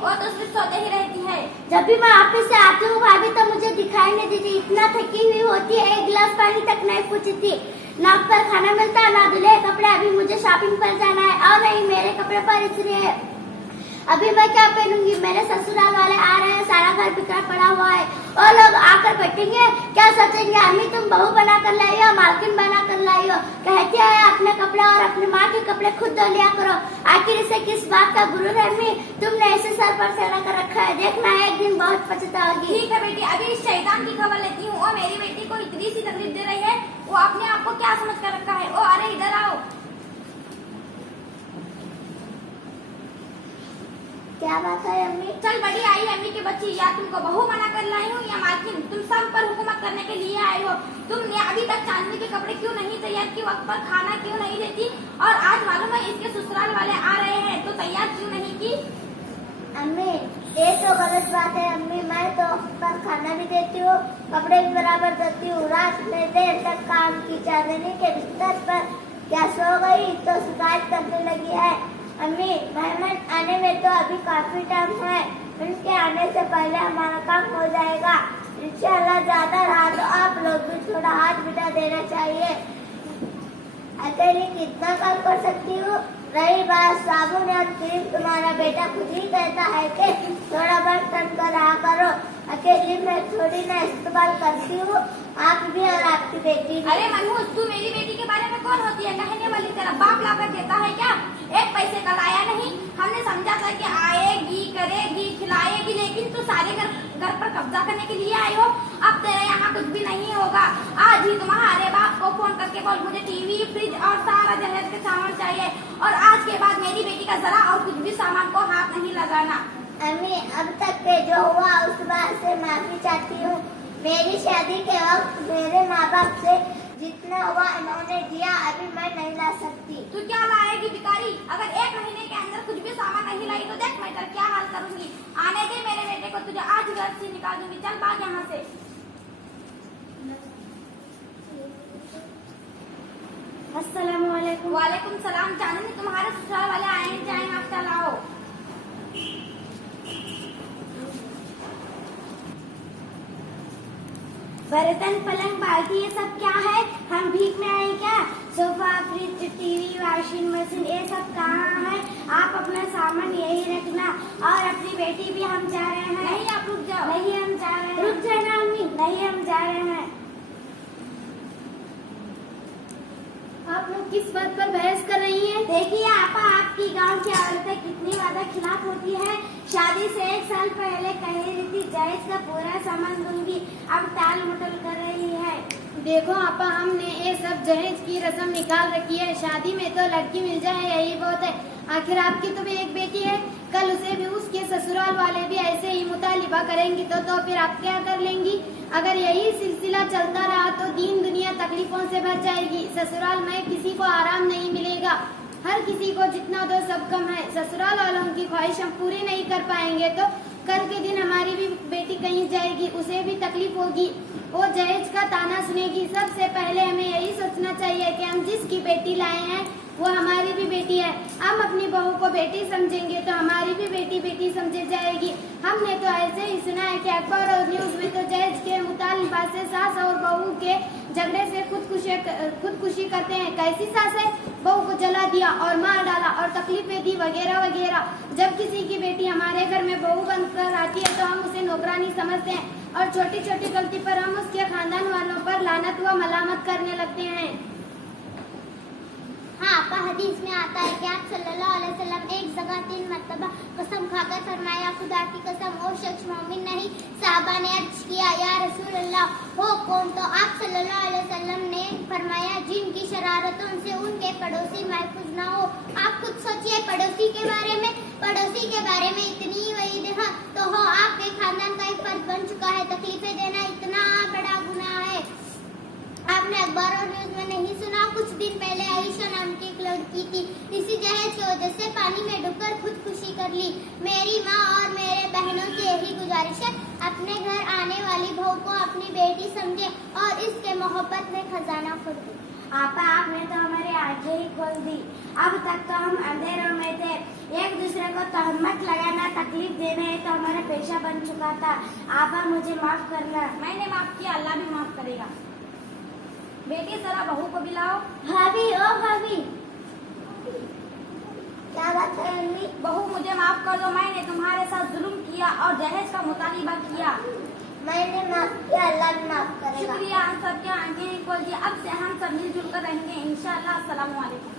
वो तो सिर्फ सोते ही रहती है। जब भी मैं ऑफिस से आती हूँ भाभी तो मुझे दिखाई नहीं देती, इतना थकी हुई होती है, एक गिलास पानी तक नहीं पूछती। ना पर खाना मिलता है, ना धुले कपड़े। अभी मुझे शॉपिंग पर जाना है और नहीं मेरे कपड़े पर इसलिए अभी मैं क्या पहनूंगी। मेरे ससुराल वाले आ रहे हैं, सारा घर बिखरा पड़ा हुआ है और लोग आकर बैठेंगे, क्या सोचेंगे अम्मी तुम बहू बना कर लाई हो, मालकिन बना कर लाई हो। कहती है अपने कपड़े और अपनी माँ के कपड़े खुद धो लिया करो। आखिर इसे किस बात का गुरूर है अम्मी, तुमने ऐसे सर पर सेना कर रखा है, देखना एक दिन बहुत पछताओगी। ठीक है बेटी, अभी इस शैतान की खबर लेती हूँ। वो मेरी बेटी को इतनी सी तकलीफ दे रही है, वो अपने आप को क्या समझ कर रखा है। ओ अरे इधर आओ। क्या बात है अम्मी? चल बड़ी आई अम्मी की बच्ची, या तुमको बहू बना कर लाई हूँ या मालकिन, तुम सब पर हुकूमत करने के लिए आए हो। तुमने अभी तक चांदनी के कपड़े क्यों नहीं तैयार की, वक्त पर खाना क्यों नहीं देती, और आज मालूम है इसके ससुराल वाले आ रहे हैं तो तैयार क्यों नहीं की। अम्मी ये तो गलत बात है अम्मी, मैं तो वक्त पर खाना भी देती हूँ, कपड़े भी बराबर देती हूँ। रात में देर तक काम की, चांदनी के बिस्तर पर क्या सो गई तो शिकायत करने लगी है। अम्मी मेहमान आने में तो अभी काफी टाइम है, उनके आने से पहले हमारा काम हो जाएगा इंशाल्लाह। ज्यादा रहा तो आप लोग भी थोड़ा हाथ बिठा देना चाहिए। अकेले कितना काम कर सकती हूँ। रही बात साबुन और क्रीम, तुम्हारा बेटा खुद ही कहता है कि थोड़ा बर्तन कर रहा करो, अकेली मैं थोड़ी ना इस्तेमाल करती हूँ, आप भी और आपकी बेटी भी। अरे मनहूस, तू मेरी बेटी के बारे में कौन होती है कहने वाली, तेरा बाप लाकर देता है क्या? एक पैसे का लाया नहीं, हमने समझा था कि आएगी करेगी खिलाएगी, लेकिन तू सारे घर पर कब्जा करने के लिए आई हो। अब तेरे यहाँ कुछ भी नहीं होगा। आज ही तुम्हारे बाप को फोन करके बोल मुझे टीवी फ्रिज और सारा जहेज के सामान चाहिए, और आज के बाद मेरी बेटी का जरा और कुछ भी सामान को हाथ नहीं लगाना। अम्मी अब तक के जो हुआ उस बात से माफी चाहती हूँ। मेरी शादी के वक्त मेरे माँ बाप से जितना हुआ इन्होंने दिया, अभी मैं नहीं ला सकती। तू क्या लाएगी भिखारी? अगर एक महीने के अंदर कुछ भी सामान नहीं लाई तो देख मैं तेरा क्या हाल करूंगी। आने दे मेरे बेटे को, तुझे आज घर से निकाल दूंगी। चल भाग यहाँ से। अस्सलाम वालेकुम। वालेकुम सलाम। चांदनी तुम्हारे ससुराल वाले आए हैं, चाय नाश्ता लाओ। बर्तन पलंग बाल्टी ये सब क्या है? हम भीख में आए क्या? Sofa fridge TV washing machine ये सब कहाँ है? आप अपना सामान यही रखना, और अपनी बेटी भी हम जा रहे हैं। नहीं आप रुक जाओ। नहीं हम जा रहे हैं। रुक जाना अम्मी, नहीं हम जा रहे हैं। आप लोग किस बात पर बहस कर रही हैं? देखिए आपा, आपकी गांव की औरतें कितनी ज्यादा खिलाफ होती है। शादी से 1 साल पहले कह रही थी जहेज का पूरा सामान दूंगी, अब टाल मटोल कर रही है। देखो आपा, हमने ये सब जहेज की रस्म निकाल रखी है। शादी में तो लड़की मिल जाए यही बहुत है। आखिर आपकी तो भी एक बेटी है, कल उसे भी उसके ससुराल वाले भी ऐसे ही मुतालिबा करेंगी तो फिर आप क्या कर लेंगी? अगर यही सिलसिला चलता रहा तो दीन दुनिया तकलीफों से भर जाएगी। ससुराल में किसी को आराम नहीं मिलेगा। हर किसी को जितना दो सब कम है। ससुराल वालों की ख्वाहिश हम पूरी नहीं कर पाएंगे तो कल के दिन हमारी भी बेटी कहीं जाएगी, उसे भी तकलीफ होगी, वो जहेज का ताना सुनेगी। सबसे पहले हमें यही सोचना चाहिए कि हम जिसकी बेटी लाए हैं वो हमारी भी बेटी है। हम अपनी बहू को बेटी समझेंगे तो हमारी भी बेटी बेटी समझी जाएगी। हमने तो ऐसे ही सुना है कि अखबार और न्यूज में तो जहेज के मुतालिबा से सास और बहू के झगड़े से खुदकुशी करते हैं। कैसी सास है? बहू को जला दिया और मार डाला और तकलीफें दी वगैरह वगैरह। जब किसी की बेटी हमारे घर में बहू बनकर आती है तो हम उसे नौकरानी समझते हैं, और छोटी छोटी गलती पर हम उसके खानदान वालों पर लानत व मलामत करने लगते हैं। हाँ आपका हदीस में आता है कि आप सल्लल्लाहु अलैहि वसल्लम एक जगह 3 मरतबा कसम खाकर फरमाया, खुदा की कसम वो शख्स मोमिन नहीं। साहबा ने अर्ज किया, या रसूल अल्लाह हो कौन? तो आप सल्लल्लाहु अलैहि वसल्लम ने फरमाया, जिनकी शरारतों से उनके पड़ोसी महफूज ना हो। आप खुद सोचिए, पड़ोसी के बारे में इतनी वईद है तो हो आपके खानदान का एक फर्ज बन चुका है। तकलीफें देना इतना बड़ा गुनाह है। आपने अखबार और न्यूज में नहीं सुना? कुछ दिन पहले आयशा नाम की एक लड़की थी, इसी जहेज की वजह से पानी में डूबकर खुदकुशी कर ली। मेरी माँ और मेरे बहनों से यही गुजारिश है, अपने घर आने वाली बहू को अपनी बेटी समझे और इसके मोहब्बत में खजाना खोले। आपा आपने तो हमारी आंखें ही खोल दी। अब तक तो हम अंधेरों में थे, एक दूसरे को तहमत लगाना, तकलीफ देना ये तो हमारा पेशा बन चुका था। आपा मुझे माफ करना। मैंने माफ किया, अल्लाह भी माफ करेगा। बेटी जरा बहू को भी लाओ। भाभी ओ भाभी, क्या बात है अम्मी? बहू मुझे माफ कर दो, मैंने तुम्हारे साथ जुल्म किया और दहेज का मुतालिबा किया। मैंने माफ किया, अल्लाह भी माफ करेगा। शुक्रिया, हम सबके आंखें खोल दी। अब से हम सब मिलजुल कर रहेंगे इंशाअल्लाह। अस्सलाम वालेकुम।